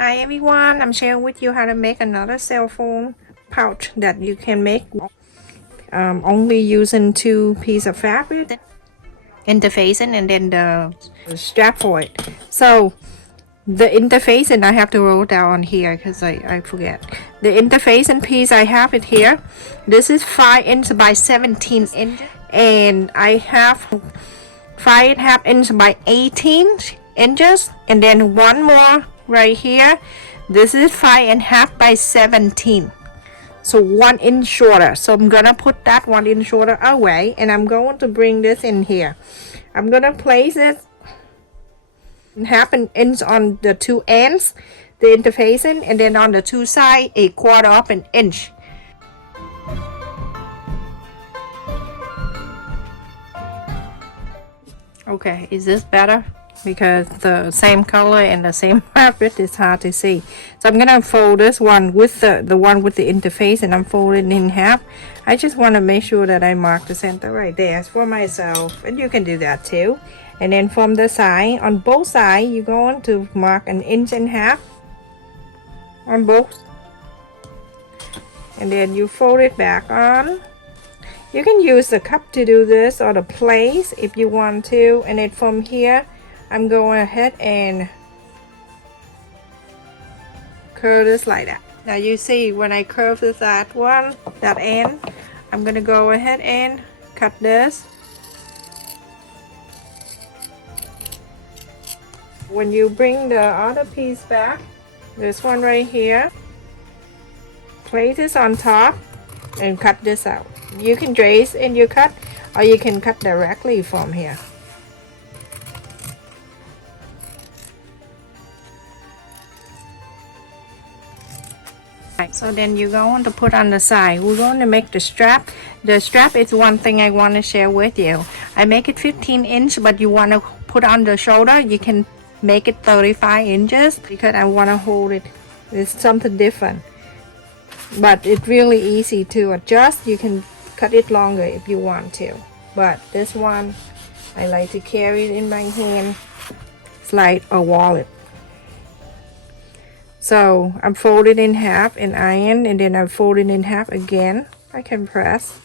Hi everyone, I'm sharing with you how to make another cell phone pouch that you can make only using 2 pieces of fabric, interfacing, and then the strap for it. So the interfacing I have to roll down here because I forget. The interfacing piece I have it here. This is 5 inch by 17 inch, and I have 5.5 inch by 18 inches, and then one more right here. This is 5.5 by 17, so 1 inch shorter. So I'm gonna put that 1 inch shorter away, and I'm going to bring this in here. I'm gonna place it 1/2 inch on the 2 ends, the interfacing, and then on the 2 sides 1/4 of an inch. Okay, is this better? Because the same color and the same fabric is hard to see. So I'm gonna fold this one with the one with the interface, and I'm folding in half. I just want to make sure that I mark the center right there for myself, and you can do that too. And then from the side, on both sides, you're going to mark 1.5 inches on both, and then you fold it back on. You can use the cup to do this, or the place if you want to. And then from here, I'm going ahead and curve this like that. Now you see when I curve this that end, I'm gonna go ahead and cut this. When you bring the other piece back, this one right here, place this on top and cut this out. You can trace in your cut, or you can cut directly from here. So then you're going to put on the side. We're going to make the strap. The strap is one thing I want to share with you. I make it 15 inch, but you want to put on the shoulder, you can make it 35 inches because I want to hold it. It's something different, but it's really easy to adjust. You can cut it longer if you want to, but this one I like to carry it in my hand. It's like a wallet. So I'm folded in half and iron, and then I'm folded in half again. I can press.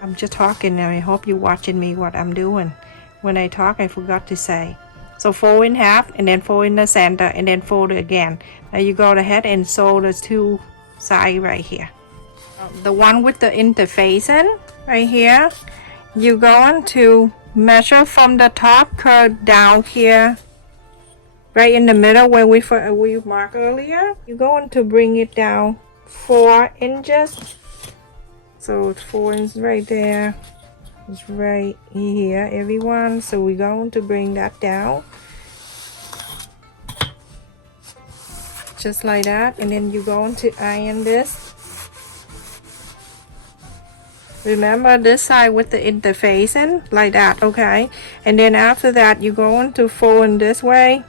I'm just talking, and I hope you're watching me what I'm doing. When I talk, I forgot to say. So fold in half, and then fold in the center, and then fold it again. Now you go ahead and sew the 2 sides right here. The one with the interfacing right here, you're going to measure from the top, curve down here, right in the middle where we marked earlier. You're going to bring it down 4 inches. So it's 4 inches right there. It's right here, everyone. So we're going to bring that down just like that, and then you're going to iron this. Remember this side with the interfacing like that, okay? And then after that, you're going to fold in this way.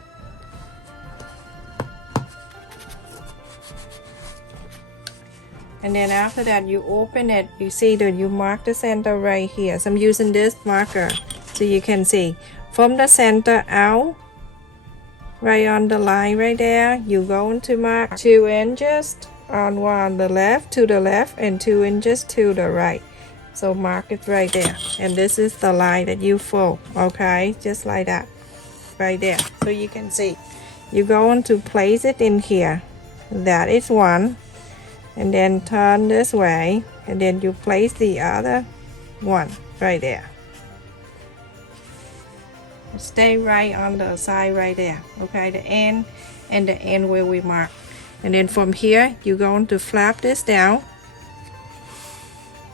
And then after that, you open it. You see that you mark the center right here. So I'm using this marker so you can see from the center out, right on the line right there. You're going to mark 2 inches on one the left, to the left, and 2 inches to the right. So mark it right there, and this is the line that you fold, okay? Just like that right there, so you can see. You're going to place it in here. That is one. And then turn this way, and then you place the other one right there. Stay right on the side right there, okay? The end and the end where we mark. And then from here, you're going to flap this down.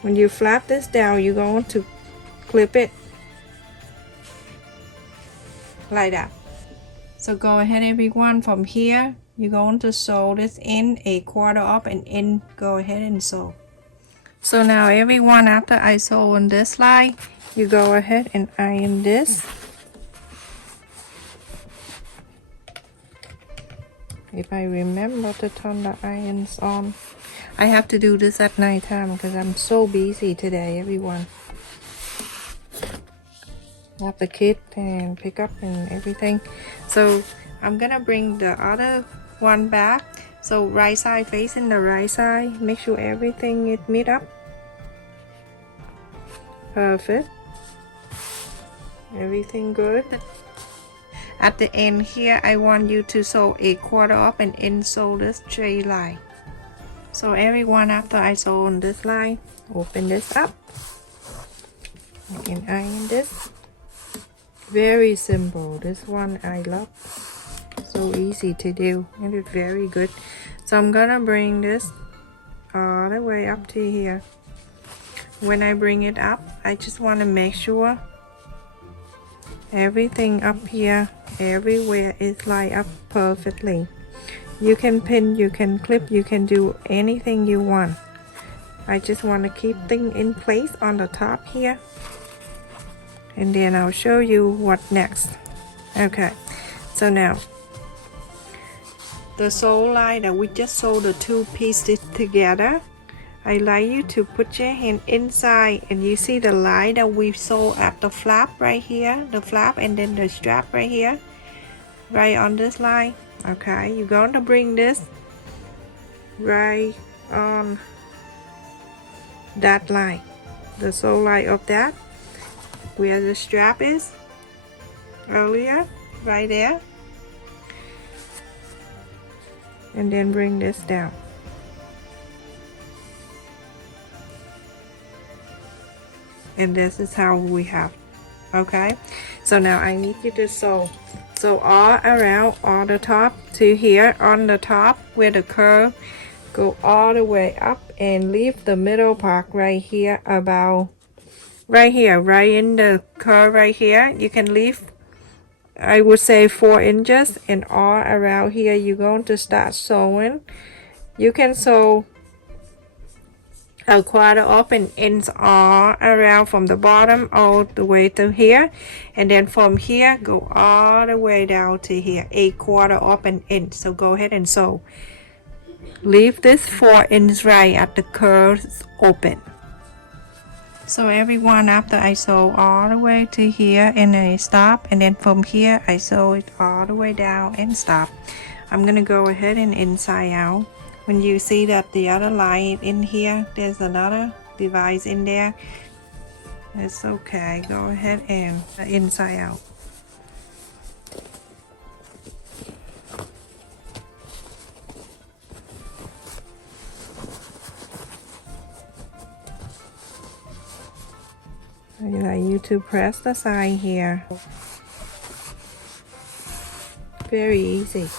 When you flap this down, you're going to clip it like that. So go ahead, everyone, from here. You're going to sew this in 1/4 of an inch. Go ahead and sew. So now everyone, after I sew on this line, you go ahead and iron this. If I remember to turn the irons on. I have to do this at night time because I'm so busy today, everyone. I have the kid and pick up and everything. So I'm gonna bring the other one back. So right side facing the right side. Make sure everything is meet up. Perfect. Everything good. At the end here, I want you to sew a quarter up and insole this straight line. So everyone, after I sew on this line, open this up. I can iron this. Very simple. This one I love. So easy to do and it's very good. So I'm gonna bring this all the way up to here. When I bring it up, I just want to make sure everything up here, everywhere is lined up perfectly. You can pin, you can clip, you can do anything you want. I just want to keep things in place on the top here, and then I'll show you what next. Okay, so now the sew line that we just sewed the two pieces together, I like you to put your hand inside and you see the line that we sew at the flap right here, the flap and then the strap right here, right on this line. Okay, you're going to bring this right on that line, the sew line of that, where the strap is earlier, right there, and then bring this down. And this is how we have. Okay, so now I need you to sew all around, all the top to here on the top where the curve go all the way up, and leave the middle part right here, about right here, right in the curve right here. You can leave, I would say, 4 inches, and all around here you're going to start sewing. You can sew a quarter up and ends all around from the bottom all the way to here, and then from here go all the way down to here, a quarter up and end. So go ahead and sew. Leave this 4 inches right at the curves open. So everyone, after I sew all the way to here and I stop, and then from here I sew it all the way down and stop. I'm gonna go ahead and inside out. When you see that the other line in here, there's another device in there, it's okay. Go ahead and inside out. I like you to press the side here. Very easy.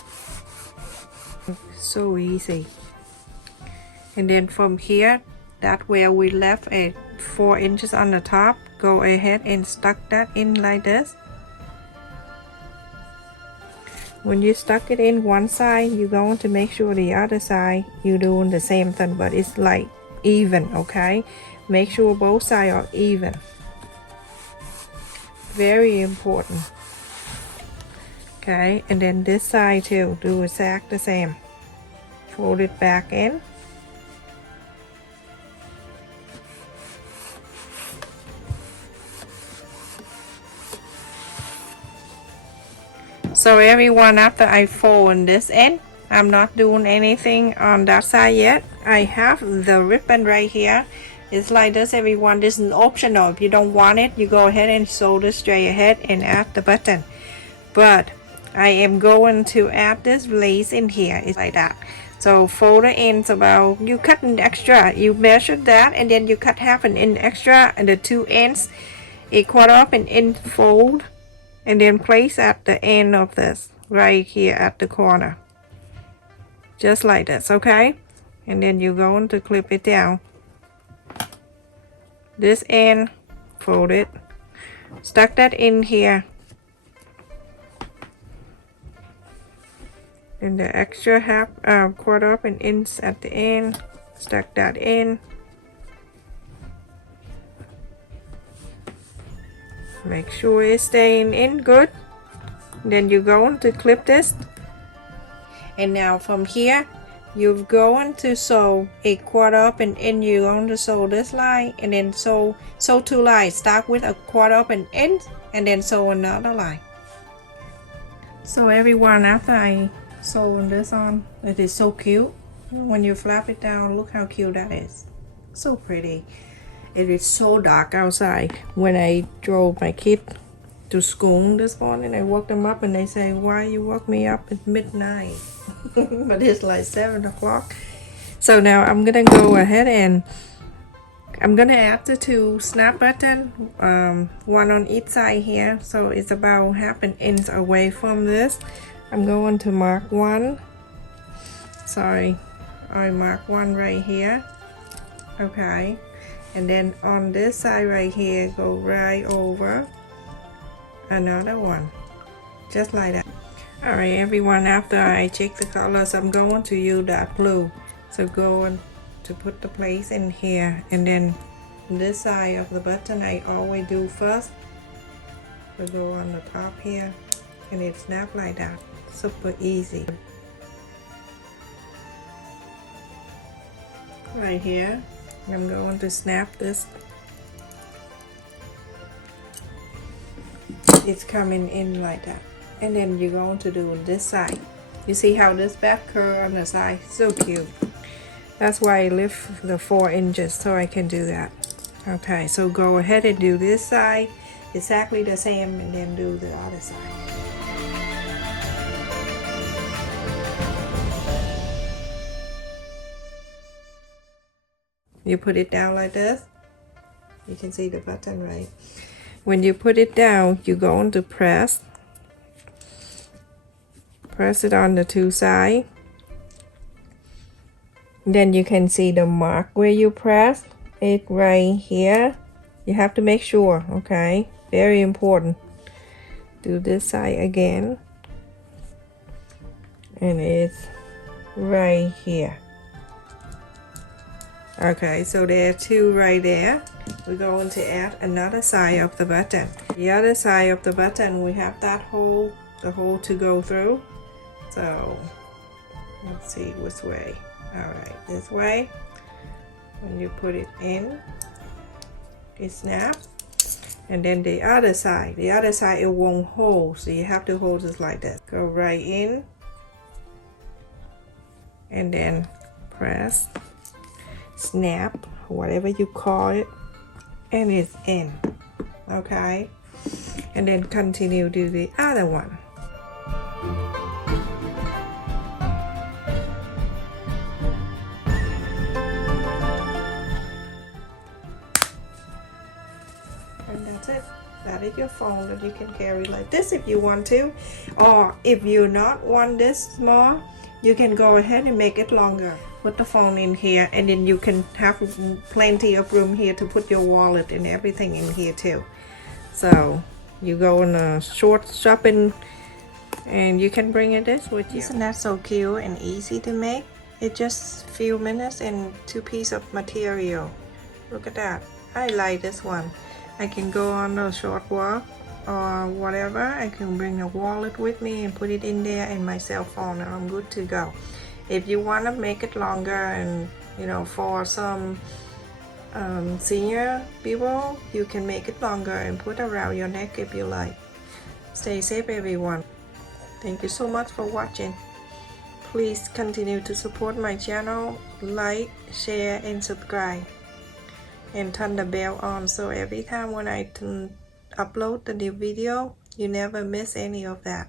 So easy. And then from here, that where we left a 4 inches on the top, go ahead and stuck that in like this. When you stuck it in one side, you're going to make sure the other side you're doing the same thing, but it's like even. Okay, make sure both sides are even. Very important. Okay, and then this side too, do exactly the same. Fold it back in. So everyone, after I fold this end, I'm not doing anything on that side yet. I have the ribbon right here. It's like this, everyone. This is optional. If you don't want it, you go ahead and sew this straight ahead and add the button. But I am going to add this lace in here. It's like that. So fold the ends about, you cut an extra, you measure that, and then you cut half an inch extra, and the 2 ends, a quarter up an inch fold, and then place at the end of this right here at the corner, just like this. Okay, and then you're going to clip it down. This end, fold it, stuck that in here. And the extra half quarter up an inch at the end, stuck that in. make sure it's staying in good. Then you're going to clip this, and now from here you're going to sew a 1/4 of an inch. You're going to sew this line and then sew 2 lines. Start with a 1/4 of an inch and then sew another line. So everyone, after I sew this on, it is so cute. When you flap it down, look how cute that is. So pretty. It is so dark outside. When I drove my kid to school this morning, I woke them up and they say, why you woke me up at midnight? But it's like 7 o'clock. So now I'm gonna go ahead and I'm gonna add the 2 snap button, one on each side here, so it's about 1/2 inch away from this. I'm going to mark 1. Sorry, I mark 1 right here. Okay, and then on this side right here, go right over another one, just like that. All right, everyone, after I check the colors, I'm going to use that blue. So going to put the place in here, and then this side of the button I always do first. So go on the top here, and it snap like that. Super easy. Right here, I'm going to snap this. It's coming in like that, and then you're going to do this side. You see how this back curve on the side, so cute. That's why I lift the 4 inches so I can do that. Okay, so go ahead and do this side exactly the same, and then do the other side. You put it down like this. You can see the button, right? When you put it down, you're going to press it on the 2 sides. Then you can see the mark where you press it right here. You have to make sure, okay? Very important. Do this side again, and it's right here. Okay, so there are 2 right there. We're going to add another side of the button. The other side of the button, we have that hole, the hole to go through. So let's see which way. All right, this way. When you put it in, it snaps. And then the other side it won't hold, so you have to hold this like that. Go right in, and then press, snap, whatever you call it, and it's in. Okay, and then continue to do the other one. And that's it. That is your phone that you can carry like this if you want to, or if you not want this small, you can go ahead and make it longer. Put the phone in here, and then you can have plenty of room here to put your wallet and everything in here too. So you go on a short shopping and you can bring this with you. Isn't that so cute and easy to make? It's just a few minutes and 2 pieces of material. Look at that. I like this one. I can go on a short walk or whatever. I can bring a wallet with me and put it in there, and my cell phone, and I'm good to go. If you want to make it longer, and you know, for some senior people, you can make it longer and put around your neck if you like. Stay safe, everyone. Thank you so much for watching. Please continue to support my channel, like, share, and subscribe, and turn the bell on, so every time when I upload the new video, you never miss any of that.